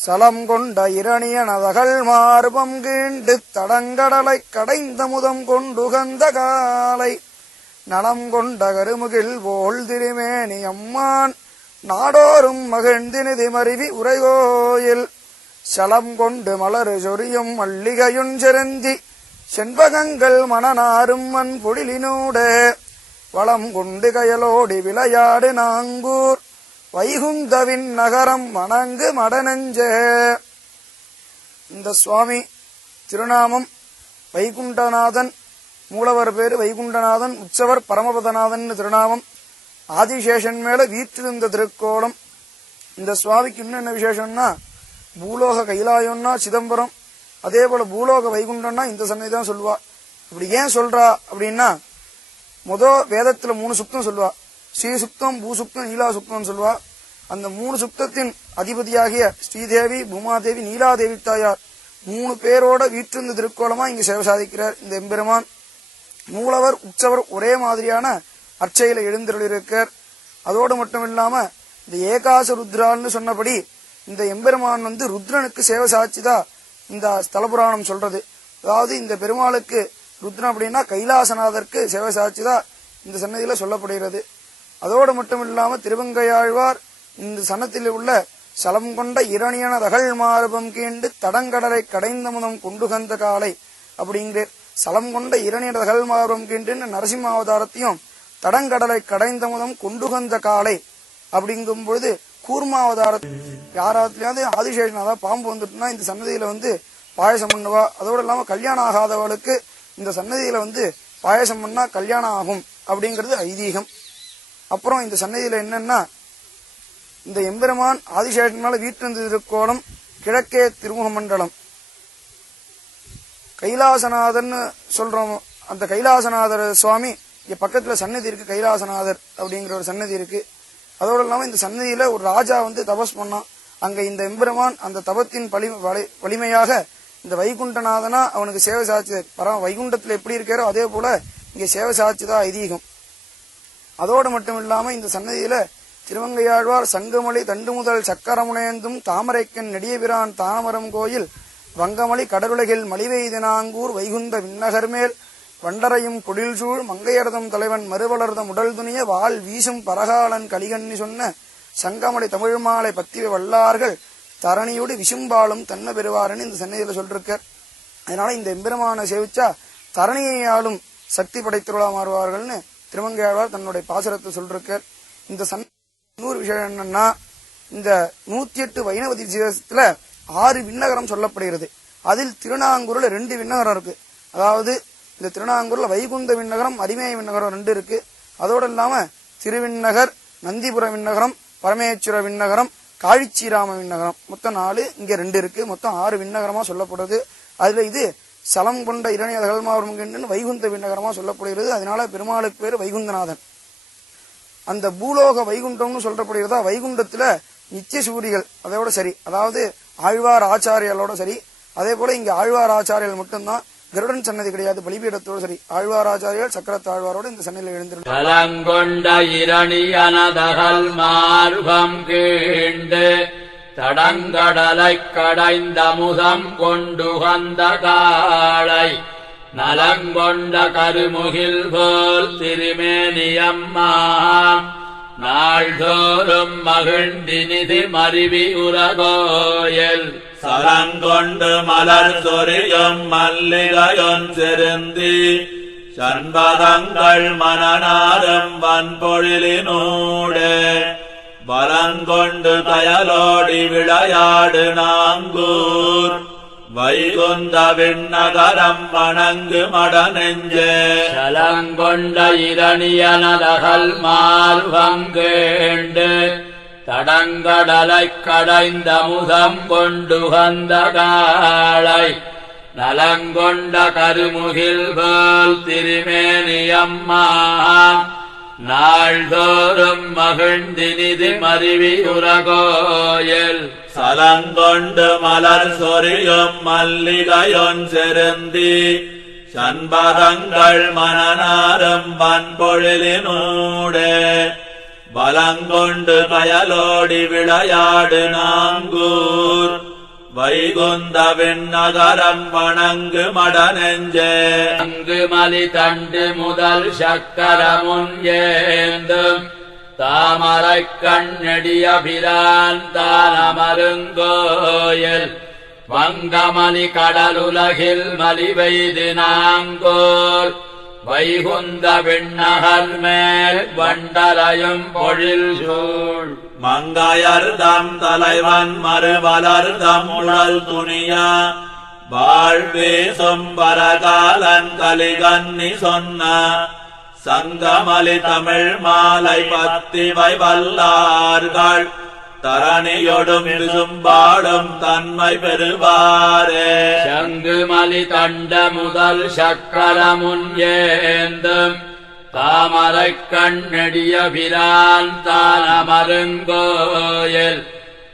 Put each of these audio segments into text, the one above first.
சலம் கொண்ட இரணியனதகள் மார்பம் கீண்டு தடங்கடலை கடைந்த முதம் கொண்டுகந்த காலை நலம் கொண்ட கருமுகில் போல் திருமேனி அம்மான் நாடோறும் மகிழ்ந்தினிதி மருவி உரைகோயில் சலம் கொண்டு மலரு சொரியும் மல்லிகையுன் செருந்தி செண்பகங்கள் மணனாரும் மண் பொழிலினூடே வளம் கொண்டு கயலோடி விளையாடு நாங்கூர் வைகுந்தவின் நகரம் வணங்கு மடநெஞ்சே. இந்த சுவாமி திருநாமம் வைகுண்டநாதன். மூலவர் பேரு வைகுண்டநாதன், உற்சவர் பரமபதநாதன் திருநாமம். ஆதிசேஷன் மேல வீற்றிருந்த திருக்கோலம். இந்த சுவாமிக்கு இன்னும் என்ன விசேஷம்னா, பூலோக கைலாயம்னா சிதம்பரம், அதே போல பூலோக வைகுண்டம்னா இந்த சன்னதி தான் சொல்லுவா. இப்படி ஏன் சொல்றா அப்படின்னா, வேதத்துல 3 சுக்தம் சொல்லுவா. ஸ்ரீ சுக்தம், பூசுக்தம், நீலா சுக்தம் சொல்லுவா. அந்த 3 சுக்தத்தின் அதிபதியாகிய ஸ்ரீதேவி, பூமாதேவி, நீலாதேவி தாயார் 3 பேரோட வீற்றிருந்த திருக்கோலமா இங்கு சேவை சாதிக்கிறார் இந்த எம்பெருமான். மூலவர் உற்சவர் ஒரே மாதிரியான அர்ச்சையில எழுந்தருளிருக்கார். அதோடு மட்டும் இல்லாம இந்த ஏகாச ருத்ரான்னு சொன்னபடி இந்த எம்பெருமான் ருத்ரனுக்கு சேவை சாட்சிதா இந்த ஸ்தலபுராணம் சொல்றது. அதாவது இந்த பெருமாளுக்கு ருத்ரன் அப்படின்னா கைலாசநாதருக்கு சேவை சாட்சிதா இந்த சன்னதியில சொல்லப்படுகிறது. அதோடு மட்டும் இல்லாம திருவங்கையாழ்வார் இந்த சன்னத்தில் உள்ள சலம் கொண்ட இரணியன தகழ் மார்பம் கீண்டு தடங்கடலை கடைந்த முதம் கொண்டுகந்த காலை அப்படிங்கிற சலம் கொண்ட இரணியன தகழ் மார்பம் கீண்டு நரசிம்ம அவதாரத்தையும் தடங்கடலை கடைந்த முதம் கொண்டுகந்த காலை அப்படிங்கும் பொழுது கூர்மாவதார யாராத்திலாவது ஆதிசேஷன், அதாவது பாம்பு வந்துட்டுனா இந்த சன்னதியில பாயசம் பண்ணுவா. அதோடு இல்லாம கல்யாணம் ஆகாதவளுக்கு இந்த சன்னதியில பாயசம் பண்ணா கல்யாணம் ஆகும் அப்படிங்கிறது ஐதீகம். அப்புறம் இந்த சன்னதியில என்னன்னா, இந்த எம்பெருமான் ஆதிசேஷன் மேல வீட்டிருந்த திருக்கோலம் கிழக்கே திருமுக மண்டலம். கைலாசநாதன் சொல்றோம். அந்த கைலாசநாதர் சுவாமி இங்க பக்கத்துல சன்னதி இருக்கு. கைலாசநாதர் அப்படிங்கிற ஒரு சன்னதி இருக்கு. அதோடு இல்லாம இந்த சன்னதியில ஒரு ராஜா தபஸ் பண்ணான். அங்க இந்த எம்பெருமான் அந்த தபத்தின் வலிமையாக இந்த வைகுண்டநாதனா அவனுக்கு சேவை சாட்சி வைகுண்டத்துல எப்படி இருக்காரோ அதே போல இங்க சேவை சாட்சிதான் ஐதீகம். அதோடு மட்டும் இல்லாம இந்த சன்னதியில திருவங்கையாழ்வார் சங்கமொழி தண்டு முதல் சக்கரமுனையந்தும் தாமரைக்கன் நெடியபிரான் தாமரம் கோயில் வங்கமளி கடலுலகில் மலிவெய்தினாங்கூர் வைகுந்த விண்ணகர் மேல் வண்டரையும் பொழில்சூழ் மங்கையர்தம் தலைவன் மறுவளர்தம் உடல் துணிய வாள் வீசும் பரகாலன் கலிகண்ணி சொன்ன சங்கமொழி தமிழ் மாலை பத்திவை வல்லார்கள் தரணியோடு விசும்பாலும் தன்ன பெறுவாருன்னு இந்த சன்னதியில சொல்லிருக்கார். அதனால இந்த எம்பெருமான சேவிச்சா தரணியாலும் சக்தி படைத்தருளா மாறுவார்கள்னு திருமங்கையாழ்வார் தன்னுடைய பாசுரத்தை சொல்லிருக்கார். இந்த இன்னொரு விஷயம் என்னன்னா, இந்த 108 வைணவ விசேஷத்துல 6 விண்ணகரம் சொல்லப்படுகிறது. அதில் திருநாங்கூர்ல 2 விண்ணகரம் இருக்கு. அதாவது இந்த திருநாங்கூர்ல வைகுந்த விண்ணகரம், அரிமேய விண்ணகரம் 2 இருக்கு. அதோடு இல்லாம திருவிண்ணகர், நந்திபுர விண்ணகரம், பரமேஸ்வர விண்ணகரம், காழிச்சீராம விண்ணகரம் மொத்தம் 4, இங்க 2 இருக்கு. மொத்தம் 6 விண்ணகரமா சொல்லப்படுது. அதுல இது சலம் கொண்ட இரணிய தகழ்மாவரம் வைகுந்த விண்ணகரமா சொல்லப்படுகிறது. அதனால பெருமாளுக்கு பேரு வைகுந்தநாதன். அந்த பூலோக வைகுண்டம்னு சொல்லப்படுகிறதா, வைகுண்டத்துல நித்திய சூரிகள் அதோட சரி, அதாவது ஆழ்வார் ஆச்சாரியலோட சரி. அதே போல இங்க ஆழ்வார் ஆச்சாரியல் மட்டும்தான், கருடன் சன்னதி கிடையாது, பலிபீடத்தோடு சரி. ஆழ்வார் ஆச்சாரியர் சக்கரத்தாழ்வாரோட இந்த சன்னதியில் எழுந்திருந்த இரணியனதகல் மார்பம் கீண்டு தடங்கடலை கடைந்த முதம் கொண்டுகந்த காளை நலங்கொண்ட கருமுகில் போல் திருமேனியம்மான் நாள்தோறும் மகிழ்ந்தினிதி மருவி உரகோயில் சலங்கொண்டு மலர் சொரியும் மல்லிகையொன் செருந்தி சண்பதங்கள் மணனாரும் வன்பொழிலினூடே பலங்கொண்டு கயலோடி விளையாடு நாங்கூர் வைகுந்த விண்ணகரம் வணங்கு மடநெஞ்சே. சலங்கொண்ட இரணியனதகல் மார்பம் கீண்டு தடங்கடலை கடைந்த முதம் கொண்டுகந்த காளை நலங்கொண்ட கருமுகில் போல் திருமேனியம்மான் நாள்தோறும் மகிழ்ந்தினிதி மருவி உரகோயில் சலங்கொண்டு மலர் சொரியும் மல்லிகையொன் செருந்தி சண்பதங்கள் மணனாரும் வன்பொழிலினூடே பலங்கொண்டு கயலோடி விளையாடு நாங்கூர் வைகுந்த விண்ணகரம் வணங்கு மடநெஞ்சே அங்கு மலி தண்டு முதல் சக்கரமுன் ஏந்தும் தாமரைக் கண்ணடிய பிரான் தானமருங்கோயில் வங்கமலி கடலுலகில் மலிவெய்து நாங்கோர் வைகுந்த விண்ணகர் மேல் வண்டரையும் பொழில் சூழ் மங்கையர்தம் தலைவன் மறுவலர்தம் உடல் துணியா வாழ்வேசும் பரகாலன் கலிகன்னி சொன்ன சங்கமலி தமிழ் மாலை பத்திவை வல்லார்கள் தரணியொடும் விசும்பாடும் தன்மை பெறுவாரே சங்குமலி தண்ட முதல் சக்கரமுன் ஏந்தும் தாமரைக் கண்ணடிய பிரான் தானமருங்கோயில்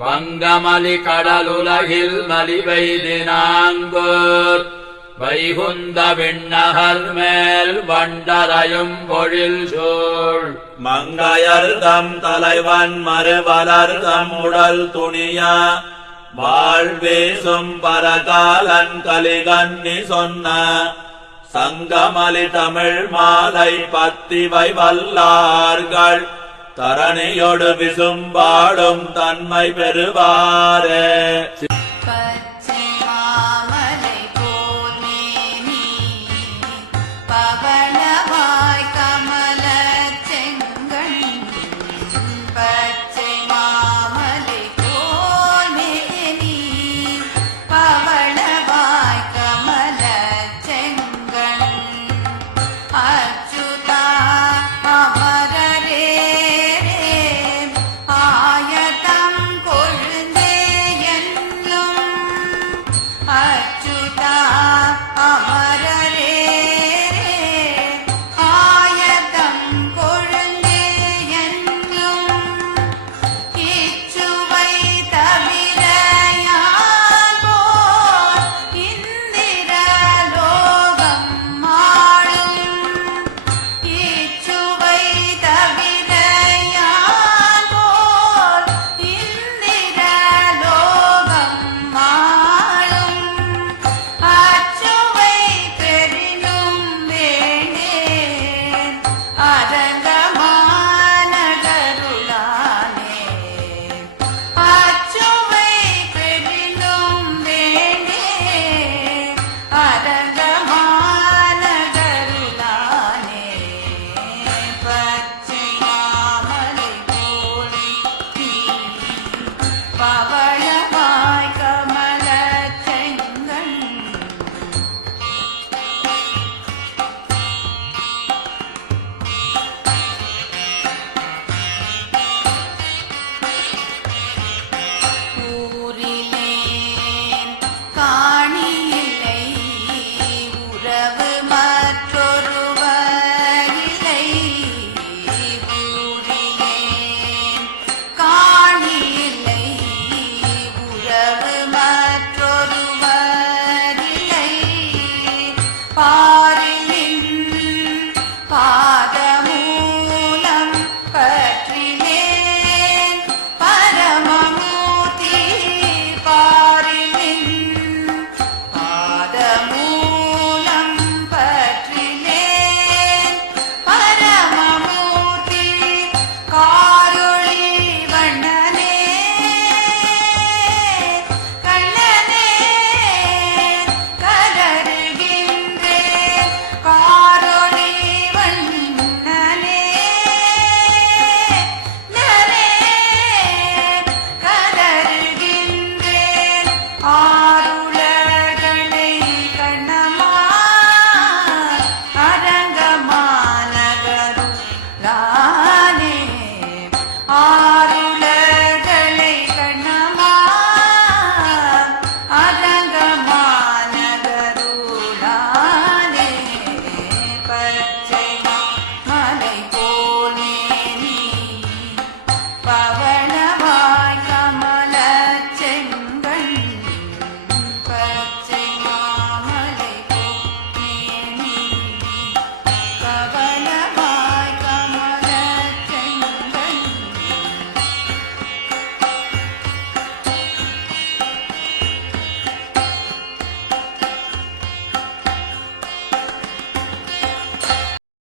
வங்கமலி கடலுலகில் மலிவெய்து நாங்கோர் வைகுந்த விண்ணகர் மேல் வண்டரையும் பொழில் சூழ் மங்கையர்தம் தலைவன் மறுவலர்தம் உடல் துணியா வாழ்வேசும் பரகாலன் கலிகன்னி சொன்ன சங்கமலி தமிழ் மாலை பத்திவை வல்லார்கள் தரணியொடு விசும்பாடும் தன்மை பெறுவாரே